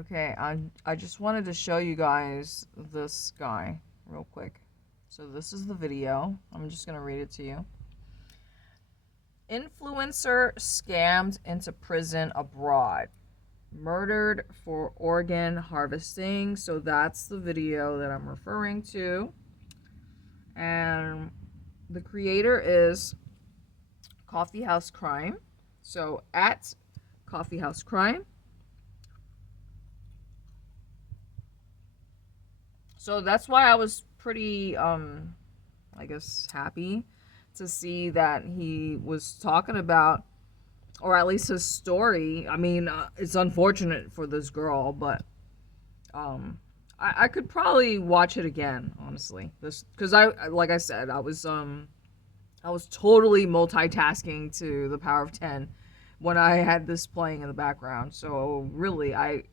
Okay, I just wanted to show you guys this guy real quick. So this is the video. I'm just gonna read it to you. Influencer scammed into prison abroad. Murdered for organ harvesting. So that's the video that I'm referring to. And the creator is Coffee House Crime. So at Coffee House Crime. So that's why I was pretty I guess happy to see that he was talking about, or at least his story. I mean, it's unfortunate for this girl, but I could probably watch it again, honestly. This because like I said, I was totally multitasking to the power of 10 when I had this playing in the background. So really, I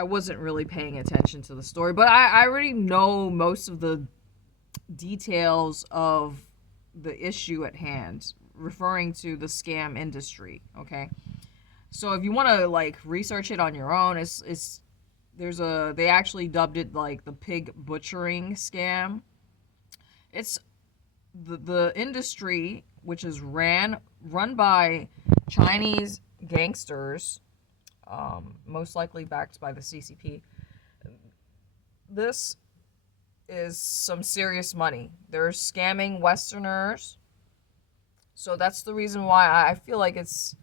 wasn't really paying attention to the story, but I already know most of the details of the issue at hand, referring to the scam industry. Okay, so if you want to like research it on your own, it's there's a they actually dubbed it like the pig butchering scam. It's the industry which is run by Chinese gangsters, most likely backed by the CCP. This is some serious money. They're scamming Westerners. So that's the reason why I feel like it's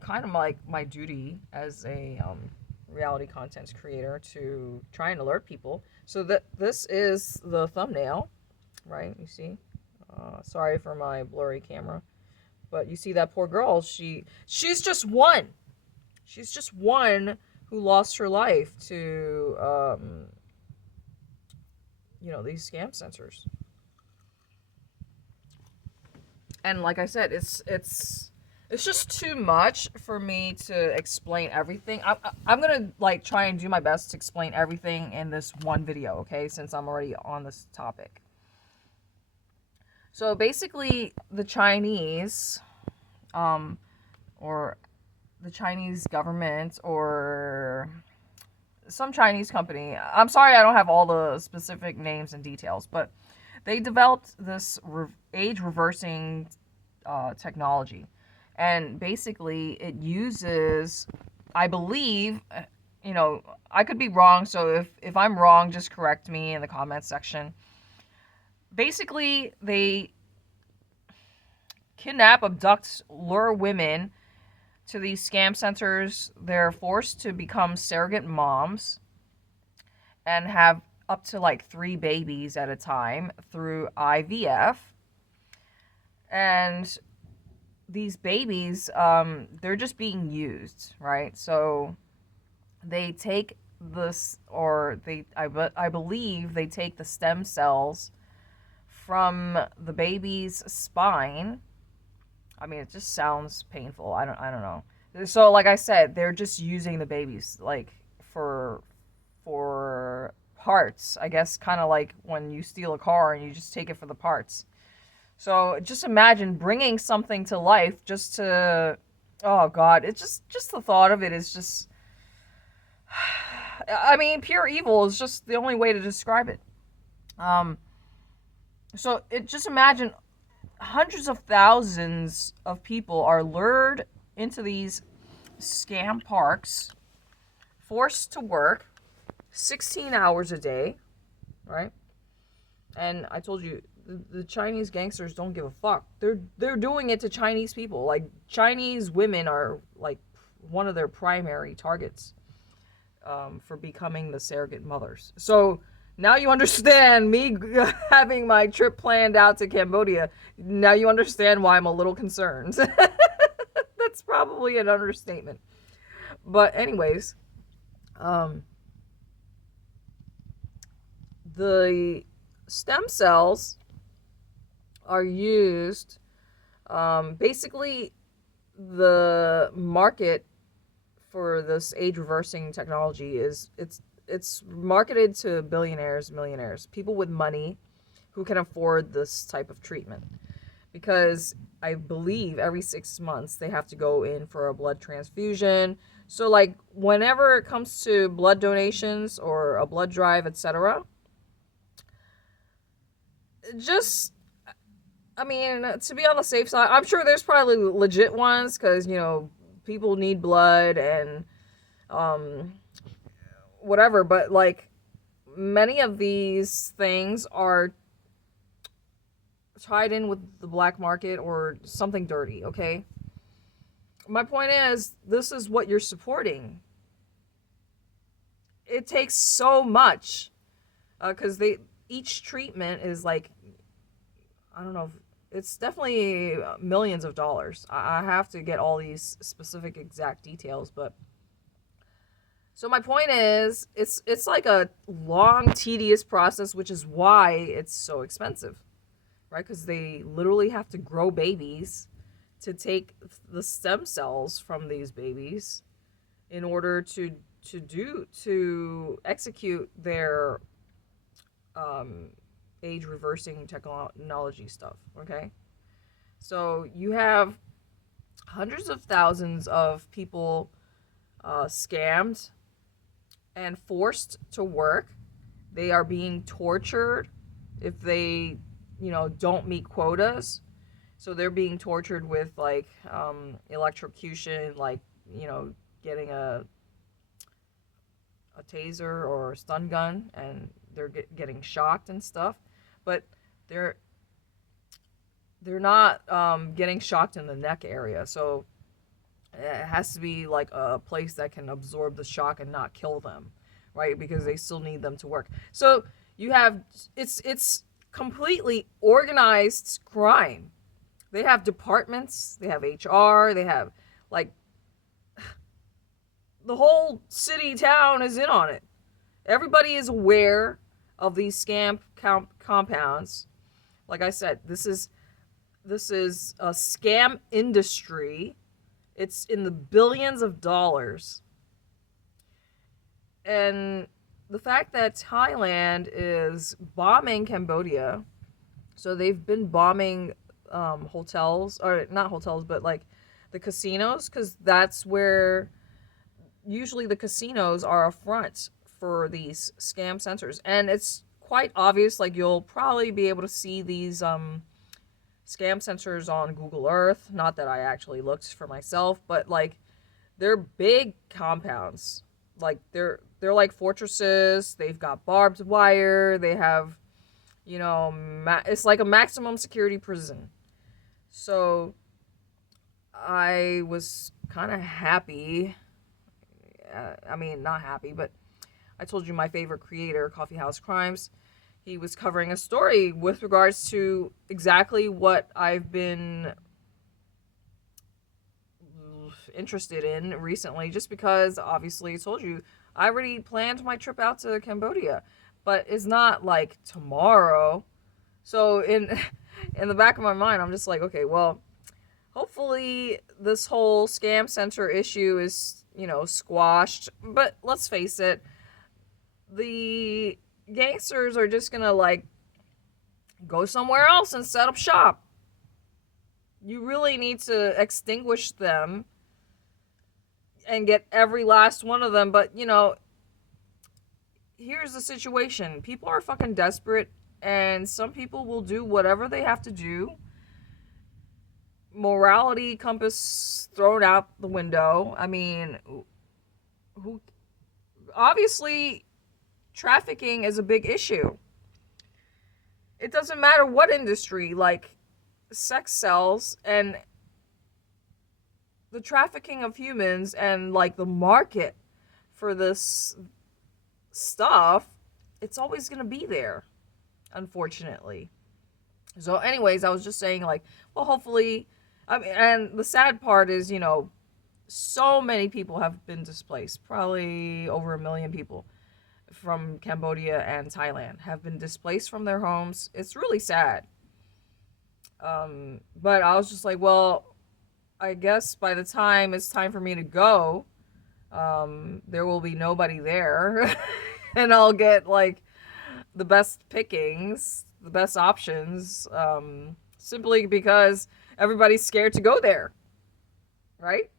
kind of like my duty as a reality content creator to try and alert people. So that this is the thumbnail, right? You see. Sorry for my blurry camera, but you see that poor girl. She's just one. She's just one who lost her life to these scam censors. And like I said, it's just too much for me to explain everything. I'm gonna like try and do my best to explain everything in this one video, okay? Since I'm already on this topic. So basically, the Chinese, or the Chinese government, or some Chinese company. I'm sorry, I don't have all the specific names and details, but they developed this age reversing technology, and basically it uses, I believe, I could be wrong, so if I'm wrong, just correct me in the comments section. Basically, they kidnap, abduct, lure women to these scam centers. They're forced to become surrogate moms and have up to like 3 babies at a time through IVF. And these babies, they're just being used, right? So they take this, or I believe they take the stem cells from the baby's spine. I mean, it just sounds painful. I don't know. So like I said, they're just using the babies like for parts. I guess kind of like when you steal a car and you just take it for the parts. So just imagine bringing something to life just to, oh God, it's just the thought of it is just, I mean, pure evil is just the only way to describe it. Um, so just imagine hundreds of thousands of people are lured into these scam parks, forced to work 16 hours a day, right? And I told you, the Chinese gangsters don't give a fuck. They're doing it to Chinese people. Like, Chinese women are like one of their primary targets for becoming the surrogate mothers. So now you understand me having my trip planned out to Cambodia. Now you understand why I'm a little concerned. That's probably an understatement. But anyways, the stem cells are used, basically the market for this age reversing technology is it's marketed to billionaires, millionaires, people with money who can afford this type of treatment, because I believe every 6 months they have to go in for a blood transfusion So like whenever it comes to blood donations or a blood drive, etc., just I mean, to be on the safe side, I'm sure there's probably legit ones because people need blood and um whatever, but like many of these things are tied in with the black market or something dirty, okay? My point is, this is what you're supporting. It takes so much because each treatment is like, I don't know, it's definitely millions of dollars. I have to get all these specific exact details, but so my point is, it's like a long, tedious process, which is why it's so expensive, right? Because they literally have to grow babies to take the stem cells from these babies in order to execute their age reversing technology stuff. Okay, so you have hundreds of thousands of people scammed and forced to work. They are being tortured if they, don't meet quotas. So they're being tortured with like electrocution, like getting a taser or a stun gun, and they're getting shocked and stuff. But they're they're not getting shocked in the neck area. So it has to be like a place that can absorb the shock and not kill them, right? Because they still need them to work. So you have it's completely organized crime. They have departments, they have HR, they have like the whole city town is in on it. Everybody is aware of these scam compounds. Like I said, this is a scam industry. It's in the billions of dollars. And the fact that Thailand is bombing Cambodia, so they've been bombing hotels, or not hotels, but like the casinos, because that's where usually the casinos are a front for these scam centers. And it's quite obvious, like you'll probably be able to see these scam centers on Google Earth. Not that I actually looked for myself, but like they're big compounds. Like they're like fortresses. They've got barbed wire. They have, it's like a maximum security prison. So I was kind of happy. I mean, not happy, but I told you my favorite creator, Coffee House Crimes, he was covering a story with regards to exactly what I've been interested in recently, just because obviously I told you I already planned my trip out to Cambodia, but it's not like tomorrow. So in in the back of my mind, I'm just like, okay, well, hopefully this whole scam center issue is, squashed. But let's face it, the gangsters are just gonna like go somewhere else and set up shop. You really need to extinguish them and get every last one of them. But, here's the situation. People are fucking desperate, and some people will do whatever they have to do. Morality compass thrown out the window. I mean, who obviously trafficking is a big issue. It doesn't matter what industry, like sex sells and the trafficking of humans and like the market for this stuff, it's always going to be there, unfortunately. So anyways, I was just saying like, well, hopefully, I mean, and the sad part is, so many people have been displaced. Probably over 1 million people from Cambodia and Thailand have been displaced from their homes. It's really sad. But I was just like, well, I guess by the time it's time for me to go, there will be nobody there. And I'll get like the best pickings, the best options, simply because everybody's scared to go there. Right?